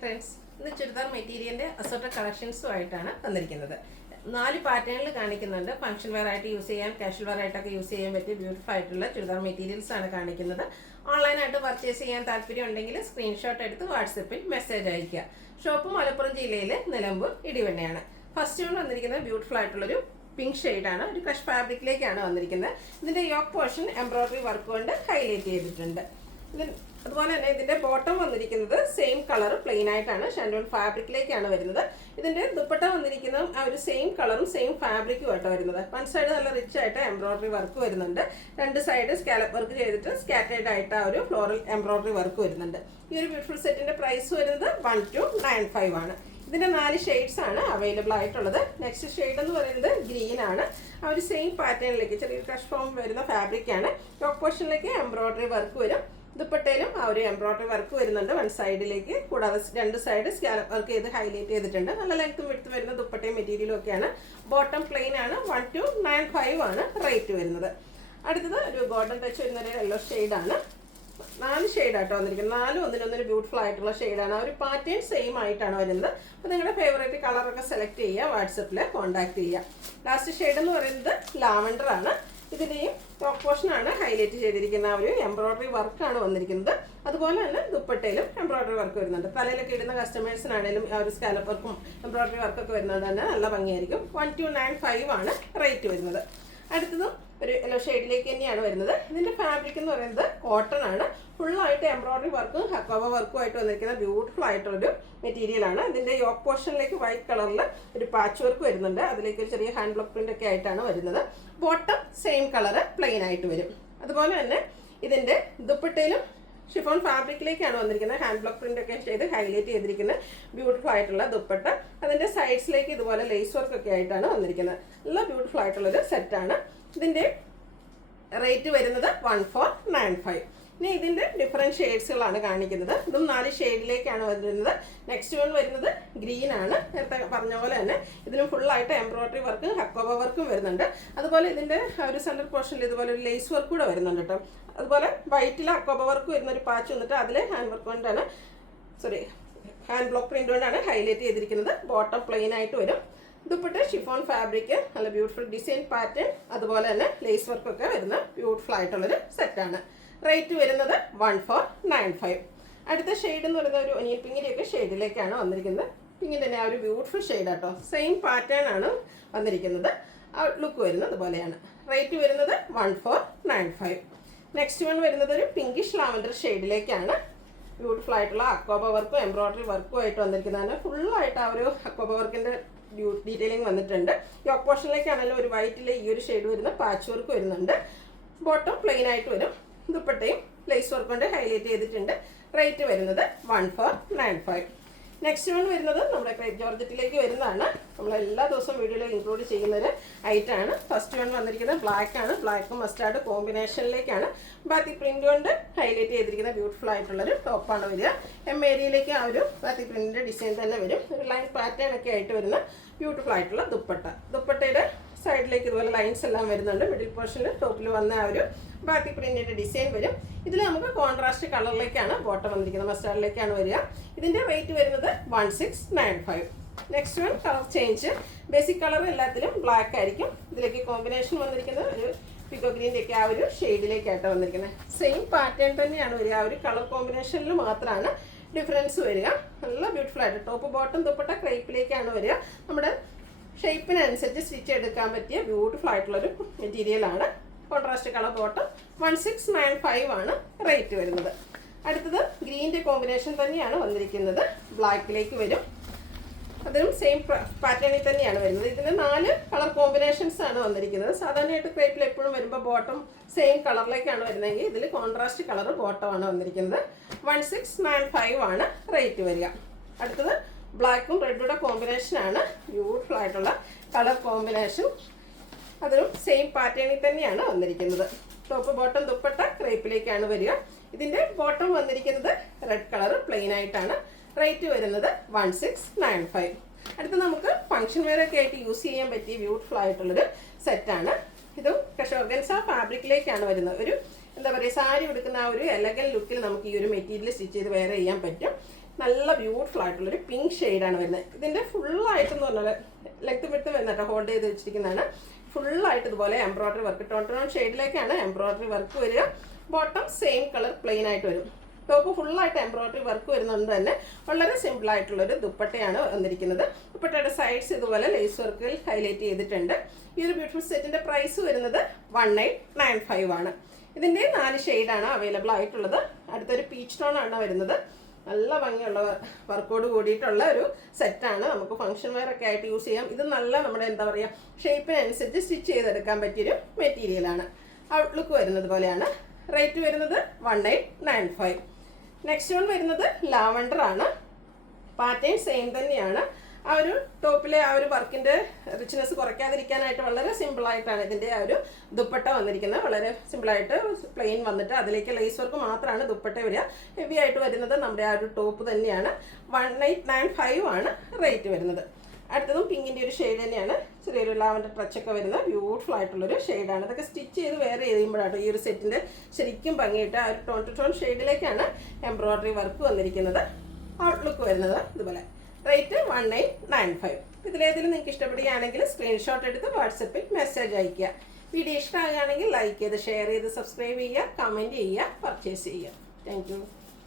Friends, ഇന്ന് ചുരിദാർ മെറ്റീരിയലിൻ്റെ assorted കളക്ഷൻസുമായിട്ടാണ് വന്നിരിക്കുന്നത്. 4 പാറ്റേണിൽ കാണിക്കുന്നുണ്ട്. ഫംഗ്ഷൻ വെയർ ആയിട്ട് യൂസ് ചെയ്യാം, കാഷ്വൽ വെയർ ആയിട്ടൊക്കെ യൂസ് ചെയ്യാൻ പറ്റിയ ബ്യൂട്ടിഫുൾ ആയിട്ടുള്ള ചുരിദാർ മെറ്റീരിയൽസ് ആണ് കാണിക്കുന്നത്. ഓൺലൈനായിട്ട് പർച്ചേസ് ചെയ്യാൻ താല്പര്യം ഉണ്ടെങ്കിൽ സ്ക്രീൻഷോട്ട് എടുത്ത് വാട്സപ്പിൽ മെസ്സേജ് അയയ്ക്കുക. ഷോപ്പ് മലപ്പുറം ജില്ലയിലെ നിലമ്പൂർ ഇടിവണ്ണയാണ്. ഫസ്റ്റ് വൺ വന്നിരിക്കുന്നത് ബ്യൂട്ടിഫുൾ ആയിട്ടുള്ളൊരു പിങ്ക് ഷെയ്ഡാണ്. ഒരു ക്രഷ് ഫാബ്രിക്കിലേക്കാണ് വന്നിരിക്കുന്നത്. ഇതിൻ്റെ യോക്ക് പോർഷൻ എംബ്രോയിഡറി വർക്ക് കൊണ്ട് ഹൈലൈറ്റ് ചെയ്തിട്ടുണ്ട്. അതുപോലെ തന്നെ ഇതിൻ്റെ ബോട്ടം വന്നിരിക്കുന്നത് സെയിം കളർ പ്ലെയിൻ ആയിട്ടാണ്, ഷാൻഡോൺ ഫാബ്രിക്കിലേക്കാണ് വരുന്നത്. ഇതിൻ്റെ ദുപ്പട്ട വന്നിരിക്കുന്നത് ആ ഒരു സെയിം കളറും സെയിം ഫാബ്രിക്കും ആയിട്ട് വരുന്നത്. വൺ സൈഡ് നല്ല റിച്ച് ആയിട്ട് എംബ്രോയിഡറി വർക്ക് വരുന്നുണ്ട്. രണ്ട് സൈഡ് സ്കാലപ്പ് വർക്ക് ചെയ്തിട്ട് സ്കാറ്റേഡ് ആയിട്ട് ആ ഒരു ഫ്ലോറൽ എംബ്രോയിഡറി വർക്ക് വരുന്നുണ്ട്. ഈ ഒരു ബ്യൂട്ടിഫുൾ സെറ്റിൻ്റെ പ്രൈസ് വരുന്നത് 1295 ആണ്. ഇതിൻ്റെ 4 ഷെയ്ഡ്സ് ആണ് അവൈലബിൾ ആയിട്ടുള്ളത്. നെക്സ്റ്റ് ഷെയ്ഡ് എന്ന് പറയുന്നത് ഗ്രീൻ ആണ്. ആ ഒരു സെയിം പാറ്റേണിലേക്ക് ചെറിയൊരു ക്രഷ് ഫോം വരുന്ന ഫാബ്രിക്കാണ്. ടോപ്പ് പോർഷനിലേക്ക് എംബ്രോയിഡറി വർക്ക് വരും. ദുപ്പട്ടയിലും ആ ഒരു എംബ്രോയിഡറി വർക്ക് വരുന്നുണ്ട് വൺ സൈഡിലേക്ക്. കൂടാതെ രണ്ട് സൈഡ് സ്കാലപ്പ് വർക്ക് ചെയ്ത് ഹൈലൈറ്റ് ചെയ്തിട്ടുണ്ട്. നല്ല ലെങ്ത്തും വിഡ്ത്തും വരുന്ന ദുപ്പട്ടയും മെറ്റീരിയലും ഒക്കെയാണ്. ബോട്ടം പ്ലെയിൻ ആണ്. 1295 ആണ് റേറ്റ് വരുന്നത്. അടുത്തത് ഒരു ഗോൾഡൻ ടച്ച് വരുന്ന ഒരു യെല്ലോ ഷെയ്ഡാണ്. 4 ഷെയ്ഡായിട്ട് വന്നിരിക്കുന്നത്. 4 ഒന്നിനൊന്നൊരു ബ്യൂട്ടിഫുൾ ആയിട്ടുള്ള ഷെയ്ഡാണ്. ആ ഒരു പാറ്റേൺ സെയിം ആയിട്ടാണ് വരുന്നത്. അപ്പോൾ നിങ്ങളുടെ ഫേവറേറ്റ് കളറൊക്കെ സെലക്ട് ചെയ്യുക, വാട്സപ്പിൽ കോൺടാക്ട് ചെയ്യുക. ലാസ്റ്റ് ഷെയ്ഡ് എന്ന് പറയുന്നത് ലാവൻഡർ ആണ്. ഇതിൻ്റെയും ടോപ്പ് പോർഷനാണ് ഹൈലൈറ്റ് ചെയ്തിരിക്കുന്ന ആ ഒരു എംബ്രോയിഡറി വർക്കാണ് വന്നിരിക്കുന്നത്. അതുപോലെ തന്നെ ദുപ്പട്ടയിലും എംബ്രോയിഡറി വർക്ക് വരുന്നുണ്ട്. തലയിലൊക്കെ ഇടുന്ന കസ്റ്റമേഴ്സിനാണെങ്കിലും ആ ഒരു സ്കാലപ്പ് വർക്കും എംബ്രോയിഡറി വർക്കൊക്കെ വരുന്നത് തന്നെ നല്ല ഭംഗിയായിരിക്കും. 1295 ആണ് റേറ്റ് വരുന്നത്. അടുത്തതും ഒരു യെല്ലോ ഷെയ്ഡിലേക്ക് തന്നെയാണ് വരുന്നത്. ഇതിൻ്റെ ഫാബ്രിക് എന്ന് പറയുന്നത് കോട്ടൺ ആണ്. ഫുള്ളായിട്ട് എംബ്രോയിഡറി വർക്കും ഹക്കോബ വർക്കും ആയിട്ട് വന്നിരിക്കുന്ന ബ്യൂട്ടിഫുൾ ആയിട്ടൊരു മെറ്റീരിയലാണ്. ഇതിൻ്റെ യോക്ക് പോർഷനിലേക്ക് വൈറ്റ് കളറിൽ ഒരു പാച്ച് വർക്ക് വരുന്നുണ്ട്. അതിലേക്ക് ഒരു ചെറിയ ഹാൻഡ് ബ്ലോക്ക് പ്രിൻ്റ് ഒക്കെ ആയിട്ടാണ് വരുന്നത്. ബോട്ടം സെയിം കളറ് പ്ലെയിൻ ആയിട്ട് വരും. അതുപോലെ തന്നെ ഇതിൻ്റെ ദുപ്പട്ടയിലും ഷിഫോൺ ഫാബ്രിക്കിലേക്കാണ് വന്നിരിക്കുന്നത്. ഹാൻഡ് ബ്ലോക്ക് പ്രിൻ്റ് ഒക്കെ ചെയ്ത് ഹൈലൈറ്റ് ചെയ്തിരിക്കുന്ന ബ്യൂട്ടിഫുൾ ആയിട്ടുള്ള ദുപ്പട്ട. അതിൻ്റെ സൈഡ്സിലേക്ക് ഇതുപോലെ ലേസ് വർക്ക് ഒക്കെ ആയിട്ടാണ് വന്നിരിക്കുന്നത്. നല്ല ബ്യൂട്ടിഫുൾ ആയിട്ടുള്ളൊരു സെറ്റാണ്. ഇതിൻ്റെ റേറ്റ് വരുന്നത് 1495. ഇനി ഇതിൻ്റെ ഡിഫറെൻറ്റ് ഷെയ്ഡ്സുകളാണ് കാണിക്കുന്നത്. ഇതും 4 ഷെയ്ഡിലേക്കാണ് വരുന്നത്. നെക്സ്റ്റ് വൺ വരുന്നത് ഗ്രീൻ ആണ്. നേരത്തെ പറഞ്ഞ പോലെ തന്നെ ഇതിലും ഫുള്ളായിട്ട് എംബ്രോയിഡറി വർക്കും ഹക്കോബ വർക്കും വരുന്നുണ്ട്. അതുപോലെ ഇതിൻ്റെ ഒരു സെൻറ്റർ പോർഷനിൽ ഇതുപോലെ ഒരു ലേസ് വർക്ക് കൂടെ വരുന്നുണ്ട് കേട്ടോ. അതുപോലെ വൈറ്റിൽ ഹക്കോബ വർക്ക് വരുന്ന ഒരു പാച്ച് വന്നിട്ട് അതിൽ ഹാൻഡ് വർക്ക് കൊണ്ടാണ് ഹാൻഡ് ബ്ലോക്ക് പ്രിൻ്റ് കൊണ്ടാണ് ഹൈലൈറ്റ് ചെയ്തിരിക്കുന്നത്. ബോട്ടം പ്ലെയിൻ ആയിട്ട് വരും. ദുപ്പട്ട ഷിഫോൺ ഫാബ്രിക്, നല്ല ബ്യൂട്ടിഫുൾ ഡിസൈൻ പാറ്റേൺ, അതുപോലെ തന്നെ ലേസ് വർക്കൊക്കെ വരുന്ന ബ്യൂട്ടിഫുൾ ആയിട്ടുള്ളൊരു സെറ്റാണ്. റേറ്റ് വരുന്നത് 1495. അടുത്ത ഷെയ്ഡ് എന്ന് പറയുന്നത് ഒരു ഒനിയൻ പിങ്കിൻ്റെയൊക്കെ ഷെയ്ഡിലേക്കാണ് വന്നിരിക്കുന്നത്. പിങ്കിൻ്റെ തന്നെ ആ ഒരു ബ്യൂട്ടിഫുൾ ഷെയ്ഡ് ആട്ടോ. സെയിം പാറ്റേൺ ആണ് വന്നിരിക്കുന്നത്. ആ ലുക്ക് വരുന്നത് അതുപോലെയാണ്. റേറ്റ് വരുന്നത് 1495. നെക്സ്റ്റ് വൺ വരുന്നത് ഒരു പിങ്കിഷ് ലാവൻഡർ ഷെയ്ഡിലേക്കാണ്. ബ്യൂട്ടിഫുൾ ആയിട്ടുള്ള അക്കോബ വർക്കും എംബ്രോയിഡറി വർക്കും ആയിട്ട് വന്നിരിക്കുന്നതാണ്. ഫുള്ളായിട്ട് ആ ഒരു അക്കോബ വർക്കിൻ്റെ ഡീറ്റെയിലിംഗ് വന്നിട്ടുണ്ട്. യോക്ക് പോർഷനിലേക്കാണെങ്കിലും ഒരു വൈറ്റിൽ ഈ ഒരു ഷെയ്ഡ് വരുന്ന പാച്ച് വർക്ക് വരുന്നുണ്ട്. ബോട്ടം പ്ലെയിൻ ആയിട്ട് വരും. ദുപ്പട്ടയും ലേസ് വർക്ക് കൊണ്ട് ഹൈലൈറ്റ് ചെയ്തിട്ടുണ്ട്. റേറ്റ് വരുന്നത് 1495. നെക്സ്റ്റ് വൺ വരുന്നത് നമ്മുടെ ക്രേപ്പ് ജോർജറ്റിലേക്ക് വരുന്നതാണ്. നമ്മൾ എല്ലാ ദിവസവും വീഡിയോയിൽ ഇൻക്ലൂഡ് ചെയ്യുന്നൊരു ഐറ്റമാണ്. ഫസ്റ്റ് വൺ വന്നിരിക്കുന്നത് ബ്ലാക്ക് ആണ്. ബ്ലാക്കും മസ്റ്റാർഡ് കോമ്പിനേഷനിലേക്കാണ്. ബാത്തി പ്രിൻ്റ് കൊണ്ട് ഹൈലൈറ്റ് ചെയ്തിരിക്കുന്ന ബ്യൂട്ടിഫുൾ ആയിട്ടുള്ളൊരു ടോപ്പാണ് വരിക. എം ഏരിയയിലേക്ക് ആ ഒരു ബാത്തി പ്രിൻറ്റിൻ്റെ ഡിസൈൻ തന്നെ വരും. ഒരു ലൈൻ പാറ്റേൺ ഒക്കെ ആയിട്ട് വരുന്ന ബ്യൂട്ടിഫുൾ ആയിട്ടുള്ള ദുപ്പട്ട. ദുപ്പട്ടയുടെ സൈഡിലേക്ക് ഇതുപോലെ ലൈൻസ് എല്ലാം വരുന്നുണ്ട്. മിഡിൽ പോർഷനിൽ ടോപ്പിൽ വന്ന ആ ഒരു ബാത്തി പ്രിന്റിന്റെ ഡിസൈൻ വരും. ഇതിൽ നമുക്ക് കോൺട്രാസ്റ്റ് കളറിലേക്കാണ് ബോട്ടം വന്നിരിക്കുന്നത്. മസ്റ്റാർഡിലേക്കാണ് വരിക. ഇതിന്റെ റേറ്റ് വരുന്നത് 1695. Next one colour change. Basic colour എല്ലാത്തിലും ബ്ലാക്ക് ആയിരിക്കും. ഇതിലേക്ക് കോമ്പിനേഷൻ വന്നിരിക്കുന്നത് ഒരു പിക്കോ ഗ്രീൻ്റെ ഒക്കെ ആ ഒരു ഷെയ്ഡിലേക്കായിട്ടാണ് വന്നിരിക്കുന്നത്. സെയിം പാറ്റേൺ തന്നെയാണ് വരിക. ആ ഒരു കളർ കോമ്പിനേഷനിൽ മാത്രമാണ് ഡിഫറൻസ് വരിക. നല്ല ബ്യൂട്ടിഫുൾ ആയിട്ട് ടോപ്പ് ബോട്ടം ദുപ്പട്ട ക്രേപ്പിലേക്കാണ് വരിക. നമ്മുടെ ഷേപ്പിനനുസരിച്ച് സ്റ്റിച്ച് എടുക്കാൻ പറ്റിയ ബ്യൂട്ടിഫുൾ ആയിട്ടുള്ളൊരു മെറ്റീരിയലാണ്. കോൺട്രാസ്റ്റ് കളർ ബോട്ടം 1695 ആണ് റേറ്റ് വരുന്നത്. അടുത്തത് ഗ്രീൻ്റെ കോമ്പിനേഷൻ തന്നെയാണ് വന്നിരിക്കുന്നത്. ബ്ലാക്കിലേക്ക് വരും. അതിനും സെയിം പാറ്റേണിൽ തന്നെയാണ് വരുന്നത്. ഇതിന് 4 കളർ കോമ്പിനേഷൻസ് ആണ് വന്നിരിക്കുന്നത്. സാധാരണയായിട്ട് ക്രേപ്പിൽ എപ്പോഴും വരുമ്പോൾ ബോട്ടം സെയിം കളറിലേക്കാണ് വരുന്നതെങ്കിൽ ഇതിൽ കോൺട്രാസ്റ്റ് കളർ ബോട്ടമാണ് വന്നിരിക്കുന്നത്. 1695 ആണ് റേറ്റ് വരിക. അടുത്തത് ബ്ലാക്കും റെഡുടെ കോമ്പിനേഷനാണ്. ബ്യൂട്ടിഫുൾ ആയിട്ടുള്ള കളർ കോമ്പിനേഷൻ. അതിനും സെയിം പാറ്റേണിൽ തന്നെയാണ് വന്നിരിക്കുന്നത്. ടോപ്പ് ബോട്ടം ദുപ്പട്ട ക്രേപ്പിലേക്കാണ് വരിക. ഇതിൻ്റെ ബോട്ടം വന്നിരിക്കുന്നത് റെഡ് കളർ പ്ലെയിൻ ആയിട്ടാണ്. റേറ്റ് വരുന്നത് 1695. അടുത്ത് നമുക്ക് ഫംഗ്ഷൻ വെയർ ഒക്കെ ആയിട്ട് യൂസ് ചെയ്യാൻ പറ്റിയ ബ്യൂട്ടിഫുൾ ആയിട്ടുള്ളൊരു സെറ്റാണ്. ഇതും ഓർഗൻസ ഫാബ്രിക്കിലേക്കാണ് വരുന്നത്. ഒരു എന്താ പറയുക, സാരി ഉടുക്കുന്ന ആ ഒരു എലഗൻ ലുക്കിൽ നമുക്ക് ഈ ഒരു മെറ്റീരിയൽ സ്റ്റിച്ച് ചെയ്ത് വെയർ ചെയ്യാൻ പറ്റും. നല്ല ബ്യൂട്ടിഫുൾ ആയിട്ടുള്ളൊരു പിങ്ക് ഷെയ്ഡാണ് വരുന്നത്. ഇതിൻ്റെ ഫുള്ളായിട്ടെന്ന് പറഞ്ഞാൽ ലെങ്ത് വിട്ട് വരുന്നുണ്ട്, ഹോൾഡ് ചെയ്ത് വെച്ചിരിക്കുന്നതാണ്. ഫുള്ളായിട്ട് ഇതുപോലെ എംബ്രോയ്ഡറി വർക്ക്, ടോൺ ടോൺ ഷെയ്ഡിലേക്കാണ് എംബ്രോയ്ഡറി വർക്ക് വരിക. ബോട്ടം സെയിം കളർ പ്ലെയിൻ ആയിട്ട് വരും. ടോപ്പ് ഫുള്ളായിട്ട് എംബ്രോയ്ഡറി വർക്ക് വരുന്നുണ്ട് തന്നെ. വളരെ സിമ്പിളായിട്ടുള്ളൊരു ദുപ്പട്ടയാണ് വന്നിരിക്കുന്നത്. ദുപ്പട്ടയുടെ സൈഡ്സ് ഇതുപോലെ ലേസ് വർക്കിൽ ഹൈലൈറ്റ് ചെയ്തിട്ടുണ്ട്. ഈ ഒരു ബ്യൂട്ടിഫുൾ സെറ്റിൻ്റെ പ്രൈസ് വരുന്നത് 1895 ആണ്. ഇതിൻ്റെ 4 ഷെയ്ഡാണ് അവൈലബിൾ ആയിട്ടുള്ളത്. അടുത്തൊരു പീച്ച് ടോൺ ആണ് വരുന്നത്. നല്ല ഭംഗിയുള്ള വർക്കോട് കൂടിയിട്ടുള്ള ഒരു സെറ്റാണ്. നമുക്ക് ഫംഗ്ഷൻ വെയർ ഒക്കെ ആയിട്ട് യൂസ് ചെയ്യാം. ഇത് നല്ല നമ്മുടെ എന്താ പറയുക ഷേപ്പിനനുസരിച്ച് സ്റ്റിച്ച് ചെയ്തെടുക്കാൻ പറ്റിയൊരു മെറ്റീരിയലാണ്. ഔട്ട്ലുക്ക് വരുന്നത് പോലെയാണ്. റേറ്റ് വരുന്നത് 1895. നെക്സ്റ്റ് വൺ വരുന്നത് ലാവണ്ടർ ആണ്. പാറ്റേൺ സെയിം തന്നെയാണ്. ആ ഒരു ടോപ്പിലെ ആ ഒരു വർക്കിൻ്റെ റിച്ച്നെസ് കുറയ്ക്കാതിരിക്കാനായിട്ട് വളരെ സിമ്പിളായിട്ടാണ് ഇതിൻ്റെ ആ ഒരു ദുപ്പട്ട വന്നിരിക്കുന്നത്. വളരെ സിമ്പിളായിട്ട് പ്ലെയിൻ വന്നിട്ട് അതിലേക്ക് ലേസ് വർക്ക് മാത്രമാണ് ദുപ്പട്ട വരിക. ഹെവി ആയിട്ട് വരുന്നത് നമ്മുടെ ആ ഒരു ടോപ്പ് തന്നെയാണ്. 1895 ആണ് റേറ്റ് വരുന്നത്. അടുത്തതും പിങ്കിൻ്റെ ഒരു ഷെയ്ഡ് തന്നെയാണ്. ചെറിയൊരു ലാവൻഡർ ടച്ചൊക്കെ വരുന്ന ബ്യൂട്ടിഫുൾ ആയിട്ടുള്ളൊരു ഷെയ്ഡാണ്. അതൊക്കെ സ്റ്റിച്ച് ചെയ്ത് വെയർ ചെയ്യുമ്പോഴാണ് ഈ ഒരു സെറ്റിൻ്റെ ശരിക്കും ഭംഗിയിട്ട് ആ ഒരു ടോൺ ടു ടോൺ ഷെയ്ഡിലേക്കാണ് എംബ്രോയ്ഡറി വർക്ക് വന്നിരിക്കുന്നത്. ഔട്ട്ലുക്ക് വരുന്നത് ഇതുപോലെ. റേറ്റ് 1995. ഇതിലേതെങ്കിലും നിങ്ങൾക്ക് ഇഷ്ടപ്പെടുകയാണെങ്കിൽ സ്ക്രീൻഷോട്ട് എടുത്ത് വാട്സപ്പിൽ മെസ്സേജ് അയയ്ക്കുക. വീഡിയോ ഇഷ്ടമാകുകയാണെങ്കിൽ ലൈക്ക് ചെയ്ത് ഷെയർ ചെയ്ത് സബ്സ്ക്രൈബ് ചെയ്യുക, കമൻറ്റ് ചെയ്യുക, പർച്ചേസ് ചെയ്യുക. Thank you.